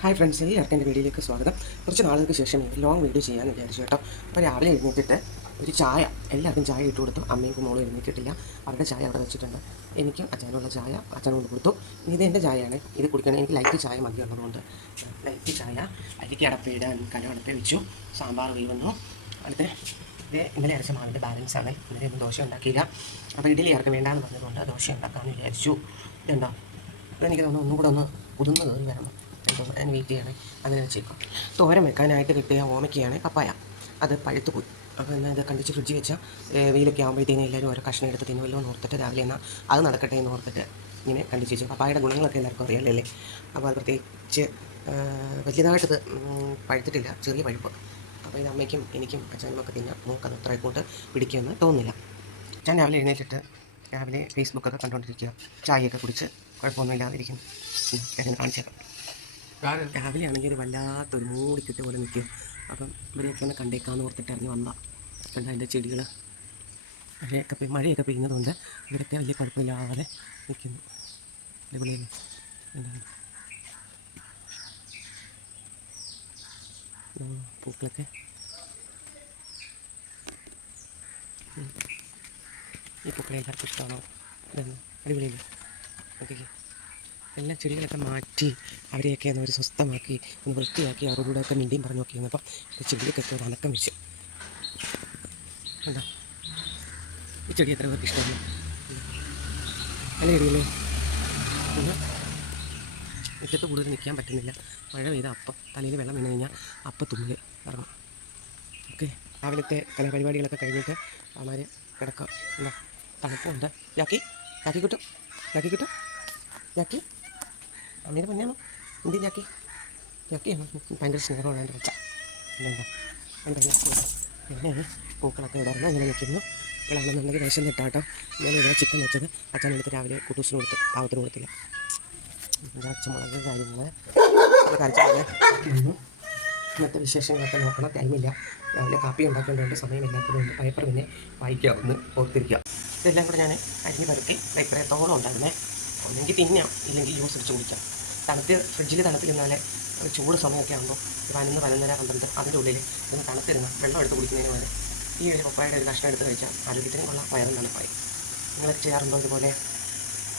Hi friends എല്ലാവർക്കും എന്റെ വീഡിയോയിലേക്ക് സ്വാഗതം. കുറച്ച് നാളുകൾക്ക് ശേഷം ഒരു ലോങ് വീഡിയോ ചെയ്യാമെന്ന് വിചാരിച്ചു കേട്ടോ. അപ്പോൾ രാവിലെ എഴുന്നേറ്റിട്ട് ഒരു ചായ എല്ലാവർക്കും ചായ ഇട്ട് കൊടുത്തു. അമ്മയും മോളും എഴുന്നേറ്റിട്ടില്ല. അവരുടെ ചായ അവിടെ വെച്ചിട്ടുണ്ട്. എനിക്കും അച്ഛനുള്ള ചായ അച്ഛൻ കൊണ്ട് കൊടുത്തു. ഇത് എന്റെ ചായയാണ്. ഇത് കുടിക്കണം. എനിക്ക് ലൈറ്റ് ചായ മതി ഉള്ളതുകൊണ്ട്. ലൈറ്റ് ചായ അരിക്ക് അടപ്പിടാൻ കലവടപ്പ് വെച്ചു. സാമ്പാർ വീഴുന്നു അടുത്ത് ഇത് ഇന്നലെ അരച്ച മാവിന്റെ ബാലൻസ് ആണ്. ഇന്നലെ ഒന്നും ദോശ ഉണ്ടാക്കിയില്ല. അപ്പോൾ ഇഡലി ആർക്ക് വേണ്ടാന്ന് പറഞ്ഞതുകൊണ്ട് ദോശ ഉണ്ടാക്കാമെന്ന് വിചാരിച്ചു. ഇതുണ്ടോ ഇതെനിക്ക് തോന്നുന്നു ഒന്നും കൂടെ ഒന്ന് പുതുന്ന് കയറി വരണം. എന്തോ ഞാൻ ചെയ്യണേ. അങ്ങനെ വെച്ചേക്കും തോരൻ വെക്കാനായിട്ട് കിട്ടിയ ഓമയ്ക്കയാണ് പപ്പായ. അത് പഴുത്ത് പോയി. അപ്പോൾ എന്നാൽ ഇത് കണ്ടിച്ച് ഫ്രിഡ്ജിൽ വെച്ചാൽ വെയിലൊക്കെ ആകുമ്പോഴത്തേനും എല്ലാവരും ഓരോ കഷ്ണം എടുത്ത് തിന്നുമല്ലോ എന്ന് ഓർത്തിട്ട് രാവിലെ എന്നാൽ അത് നടക്കട്ടെ എന്ന് ഓർത്തിട്ട് ഇങ്ങനെ കണ്ടിച്ച് വെച്ചു. പപ്പായയുടെ ഗുണങ്ങളൊക്കെ എല്ലാവർക്കും അറിയാമല്ലേ അപ്പോൾ അത് പ്രത്യേകിച്ച് വലിയതായിട്ടത് പഴുത്തിട്ടില്ല. ചെറിയ പഴുപ്പ്. അപ്പോൾ ഇത് അമ്മയ്ക്കും എനിക്കും അച്ഛനും ഒക്കെ തിന്നാം മൂക്കത് അത്ര കൂട്ട് പിടിക്കുമെന്ന് തോന്നുന്നില്ല. ഞാൻ രാവിലെ എഴുന്നേറ്റിട്ട് രാവിലെ ഫേസ്ബുക്കൊക്കെ കണ്ടുകൊണ്ടിരിക്കുക ചായയൊക്കെ കുടിച്ച് കുഴപ്പമൊന്നുമില്ലാതിരിക്കും എങ്ങനെ കാണിച്ചേക്കാം. രാവിലെ ആണെങ്കിൽ ഒരു വല്ലാത്തൊരു മൂടി കിട്ടിയ പോലെ നിൽക്കും. അപ്പം ഇവരെയൊക്കെ ഒന്ന് കണ്ടേക്കാന്ന് ഓർത്തിട്ട് ഇറങ്ങി വന്ന കണ്ട അതിന്റെ ചെടികൾ മഴയൊക്കെ മഴയൊക്കെ പെയ്യുന്നതുകൊണ്ട് ഇവരൊക്കെ വലിയ കുഴപ്പമില്ലാതെ നിൽക്കുന്നു. ഉം, പൂക്കളൊക്കെ. ഈ പൂക്കളെ എല്ലാവർക്കും ഇഷ്ടമാണോ? അടിപൊളിയല്ലേ? ഓക്കെ എല്ലാ ചെടികളൊക്കെ മാറ്റി അവരെയൊക്കെ ഒന്ന് ഒരു സ്വസ്ഥമാക്കി ഒന്ന് വൃത്തിയാക്കി അവരുടെ ഒക്കെ മിണ്ടിയും പറഞ്ഞു നോക്കി അപ്പം ചെടിയൊക്കെ ഒരു അനക്കം വെച്ചു. കണ്ടോ? ഈ ചെടി എത്ര പേർക്ക് ഇഷ്ടമല്ല നല്ല ചെടിയല്ലേ പിന്നെ മുറ്റത്ത് കൂടുതൽ നിൽക്കാൻ പറ്റുന്നില്ല. മഴ പെയ്ത അപ്പം തലയിൽ വെള്ളം വീണ് കഴിഞ്ഞാൽ അപ്പം തുമ്മിൽ ഇറങ്ങും. ഓക്കെ? രാവിലത്തെ കലാപരിപാടികളൊക്കെ കഴിഞ്ഞിട്ട് അവന്മാർ കിടക്കാം. എന്താ തണുപ്പുണ്ട്. യാക്കി യാക്കി കിട്ടും യാക്കി കിട്ടും യാക്കി അമ്മയുടെ പൊന്നാണോ എന്ത് യാക്കി ചാക്കി ഭയങ്കര സ്നേഹമുള്ള എന്റെ പച്ച പിന്നെ പൂക്കളൊക്കെ ഇടാറുണ്ട് അങ്ങനെ നിൽക്കുന്നു. ഇപ്പോഴാണെന്നുണ്ടെങ്കിൽ വിഷം തെട്ടാട്ടോ ഞാൻ ഇവിടെ ചിക്കൻ വെച്ചത്. അച്ഛനെടുത്ത് രാവിലെ കുട്ടൂസിന് കൊടുത്ത്. പാവത്തിന് കൊടുത്തില്ല. പച്ചമുളക് കാര്യങ്ങൾ കാണിച്ചാൽ ഇന്നത്തെ വിശേഷങ്ങളൊക്കെ നോക്കണം. ടൈമില്ല രാവിലെ കാപ്പി ഉണ്ടാക്കേണ്ടതുകൊണ്ട് സമയമില്ലാത്തതുകൊണ്ട് പേപ്പർ പിന്നെ വായിക്കാമെന്ന് ഓർത്തിരിക്കുക. ഇതെല്ലാം കൂടെ ഞാൻ അരിഞ്ഞ് പരത്തി. ഇത്രയത്തോളം ഉണ്ടായിരുന്നേ. ഒന്നെങ്കിൽ തിന്നാം. ഇല്ലെങ്കിൽ ജ്യൂസ് അടിച്ച് കുടിക്കാം. തണുത്ത് ഫ്രിഡ്ജിൽ തണുത്തിരുന്നാലേ ഒരു ചൂട് സമയമൊക്കെ ആകുമ്പോൾ പതിനൊന്ന് പതിനൊന്നര പന്ത്രണ്ട് അതിന്റെ ഉള്ളിൽ ഒന്ന് തണുത്തിരുന്ന വെള്ളം എടുത്ത് കുടിക്കുന്നതിന് പോലെ ഈ ഒരു പപ്പായുടെ ഒരു കഷ്ണം എടുത്ത് കഴിച്ചാൽ ആരോഗ്യത്തിനും കൊള്ളാം വയറും തണുപ്പായി. നിങ്ങൾ ചെയ്യാറുണ്ടോ ഇതുപോലെ?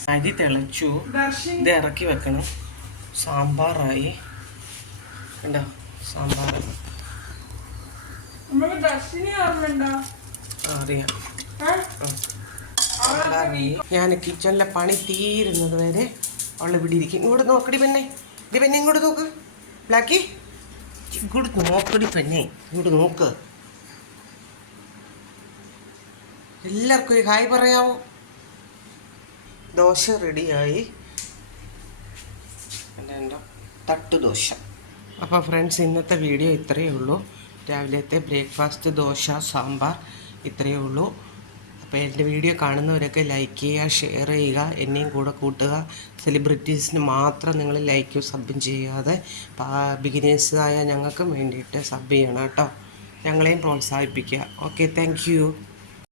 അരി തിളച്ചു. ഇത് ഇറക്കി വെക്കണം. സാമ്പാറായി. ഉണ്ടോ സാമ്പാർ. അറിയാം. ഞാൻ കിച്ചണിലെ പണി തീരുന്നത് വരെ അവൾ ഇവിടെ ഇരിക്കും ഇങ്ങോട്ട് നോക്കടി പെണ്ണെ. ഇത് പെണ്ണെ ഇങ്ങോട്ട് നോക്ക്. ബ്ലാക്കി. ഇങ്ങോട്ട് നോക്കടി പെണ്ണെ. ഇങ്ങോട്ട് നോക്ക്. എല്ലാവർക്കും ഒരു ഹായ് പറയാമോ ദോശ റെഡിയായി. എന്താ? തട്ടുദോശ. അപ്പോൾ ഫ്രണ്ട്സ് ഇന്നത്തെ വീഡിയോ ഇത്രയേ ഉള്ളൂ. രാവിലത്തെ ബ്രേക്ക്ഫാസ്റ്റ് ദോശ സാമ്പാർ ഇത്രയേ ഉള്ളൂ. അപ്പോൾ എന്റെ വീഡിയോ കാണുന്നവരൊക്കെ ലൈക്ക് ചെയ്യുക ഷെയർ ചെയ്യുക എന്നെയും കൂടെ കൂട്ടുക. സെലിബ്രിറ്റീസിന് മാത്രം നിങ്ങൾ ലൈക്കും സബും ചെയ്യാതെ ബിഗിനേഴ്സായ ഞങ്ങൾക്കും വേണ്ടിയിട്ട് സബ് ചെയ്യണം കേട്ടോ. ഞങ്ങളെയും പ്രോത്സാഹിപ്പിക്കുക. Okay thank